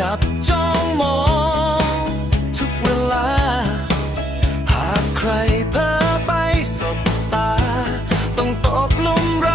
จับจ้องมอง ทุกเวลา หากใครเพ้อไปสบตา ต้องตกลุมรัก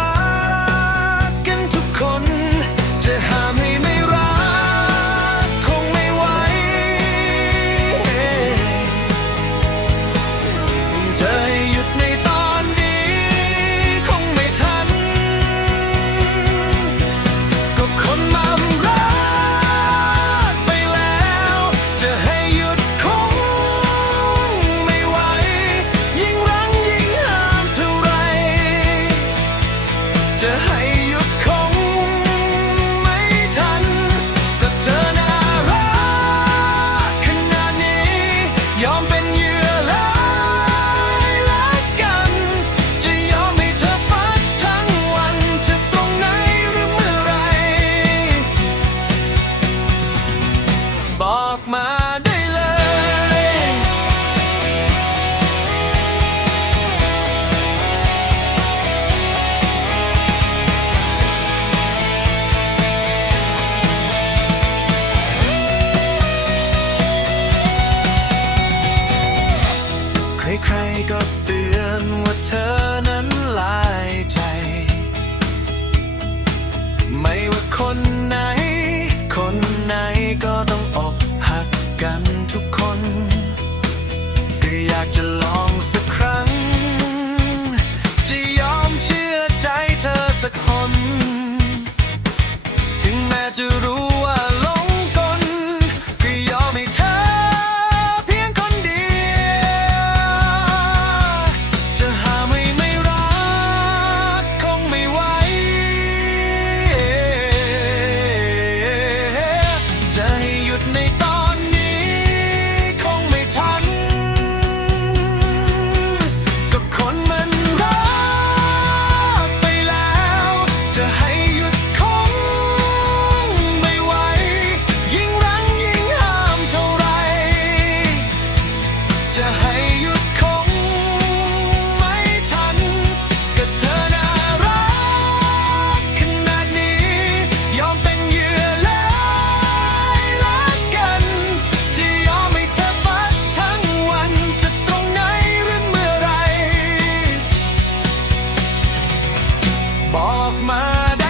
talk my